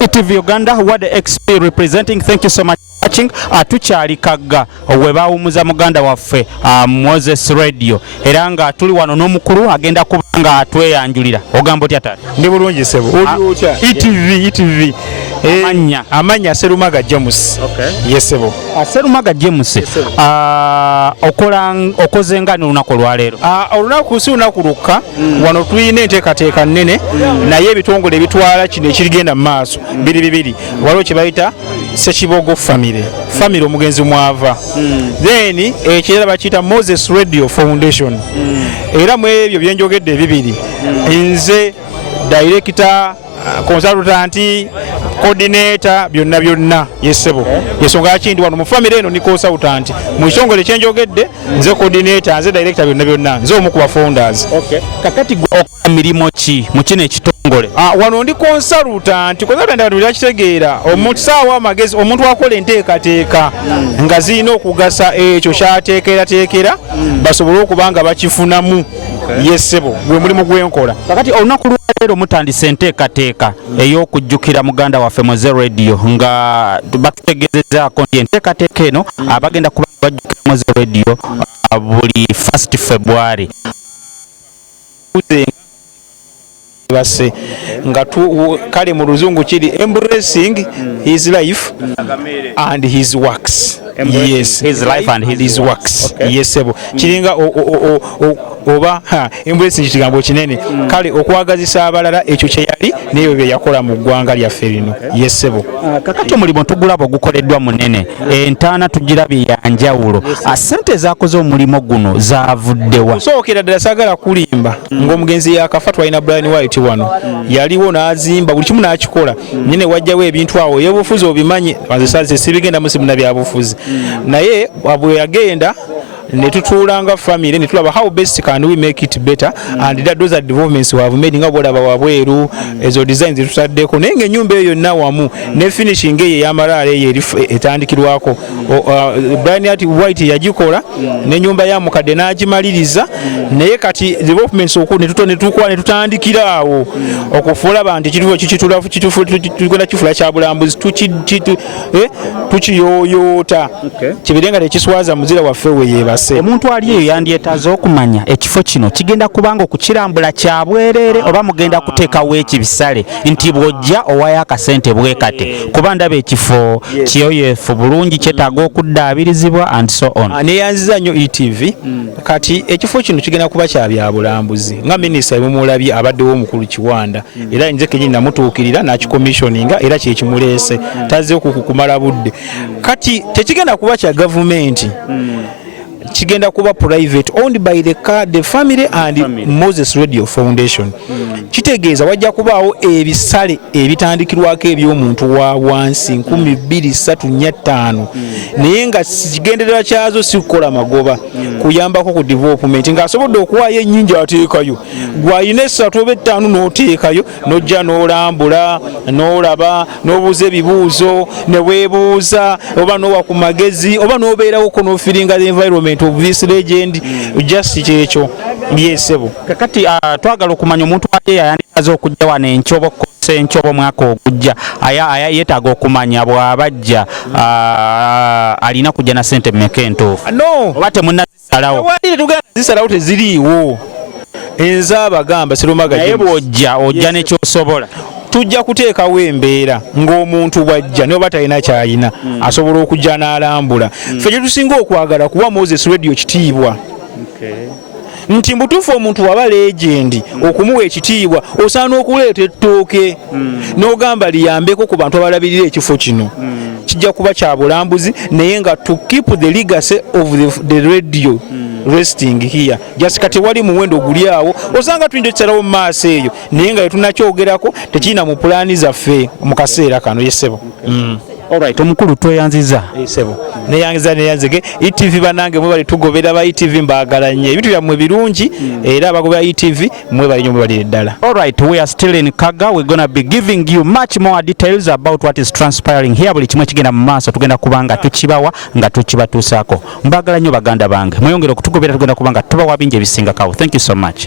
Etv Uganda, what the XP representing. Thank you so much for watching. Tuchali Kaga webawumuza muganda waffe Mowzey radio. Era nga tuli wano n'omukulu agenda kubanga atweyanjulira. Ogambo tya tata? Ndi bulungi sebo. Oli otya? ETV. Manya Serumaga James. Okay. Yes sebo. Serumaga James. Okoze nga n'olunaku lwaleero. Olunaku si lunaku lukka. Wano tulina enteekateeka nnene naye ebitongole ebitwala kino ekirigenda mu maaso. Bibiri. Waliwo kye bayita Sekibogo family omugenzi mwava. Then ekirala bakiyita Mowzey Radio Foundation. Era mu ebyo byenjogedde bibiri. Nze director, consultant, coordinator, byonna yesebo. Yesonga kindi wano mu family eno ni consultant. Mu kitongole kyenjogedde nze coordinator, nze director, byonna. Nze omu ku ba founders. Okay. Kakati milimo ki mu kino ekitongole? Wano ndi consultant abantu bakitegeera. Omuntu saawa amagezi, omuntu akola enteekateeka nga zirina okugasa ekyo kyateekera basobole okubanga bakifunamu. Yesebo gwe mulimu gwenkola. Kakati olunaku lwaleero mutandise enteekateeka ey'okujjukira muganda waffe Mowzey radio nga batutegeezezaako nti enteekateeka eno abagenda kuba bajjukira Mowzey radio buli 1st February. Base nga kale mu luzungu kiri embracing his life and his works. Yes, his life and his works. Okay. Yes sebo kiringa oba embracing kigambo kinene kale okwagazisa abalala ekyo kye yali n'ebyo bye yakola mu ggwanga lyaffe lino. Yes sebo kakati omulimu tugulaba ogukoleddwa munene entaana tugirabye yanjawulo. Sente zaakoze omulimu guno zaavuddewa? Sookera ddala saagala kulimba ng'omugenzi yakafa twalina Brian White wano yaliwo n'azimba buli kimu n'akikola nyine wajjawo ebintu awo ebyobufuzi obimanye wanze sibigenda musibuna byabufuzi naye bwe yagenda ne tutuulanga family ne tulaba how best can we make it better and that those are developments we have made nga bolaba wabweru ezo designs tutaddeko naye ng'ennyumba eyo yonna wamu ne finishing eyo ey'amalaala eyo etandikirwako Brian White yagikola n'ennyumba ya mukadde n'agimaliriza naye kati developments okulu ne tutandikira awo okufuula abantu kitugenda kifula kya bulambuzi tukiyooyoota kibirenga tekiswaza muzira waffe we yeebase. Omuntu ali eyo yandyetaaze okumanya ekifo kino kigenda kubanga okukirambula kya bwereere oba mugenda kuteekawo ekibisale nti bw'ojja owayo akasente bwekate kuba ndaba ekifo kiyoyeefu bulungi kyetaaga okuddaabirizibwa and so on. Neyanziza nnyo ETV kati ekifo kino kigenda kuba kya byabulambuzi nga minisita bwemulabye abaddewo omukulu Kiwanda era nze kenyini namutuukirira n'akikomissioninga era kyekimuleese tazze okukumala budde kati tekigenda kuba kya gavumenti. Kigenda kuba private owned by the family and Mowzey Radio Foundation. Kitegeeza wajja kubaawo ebisale ebitandikirwako eby'omuntu wa wansi 1235 naye nga kigenderera kyazo si kukola magoba kuyambako ku development ng'asobodde okuwaayo ennyingi ateekayo gw'alina 3 oba 5 n'oteekayo n'ojja n'olambula n'olaba n'obuuza ebibuuzo ne weebuuza oba n'owa ku magezi oba n'obeerawoko n'ofiringa the environment of this legend just kyekyo byesebo. Kakati twagala okumanya omuntu ali yandikaze okujja wano enkyobo encobo mwaka okujja yeetaaga okumanya bw'abajja alina kujja na sente mmeka entuufu oba temunnazisalawo? Zisalawo teziriiwo enze abagamba Serumaga naye bw'ojja ojja nekyosobola. Tujja kuteekawo embeera ng'omuntu bw'ajja n'oba talina kyalina asobola okujja n'alambula. Ffe gye tusinga okwagala kuba Mowzey Radio kitiibwa. Nti mbutuufu omuntu waba legendi okumuwa ekitiibwa osaana okuleeta ettooke n'ogamba liyambeko ku bantu abalabirira ekifo kino. Kijja kuba kya bulambuzi naye nga to keep the legacy of the radio resting here just kati wali muwendo guli awo osanga tuyinza okisalawo mu maaso eyo naye nga tunakyogerako tekirina mu pulaani zaffe mu kaseera kano. Yesebo. Alright, omukulu tweyanziza. Yesebo neyanzige ETV banange mwe bali tugobera ba ETV mbaagala nnyo ebintu byammwe birungi era abagobera ETV mwe bali nnyo mwe bali eddala. Alright, we are still in Kaga. We're gonna be giving you much more details about what is transpiring here. Buli kimwe kigenda mu maaso tugenda kubanga tukibawa nga tukibatuusaako. Mbaagala nnyo baganda bange mweyongere okutugobera tugenda kubanga tubawa bingi ebisinga kawo. Thank you so much.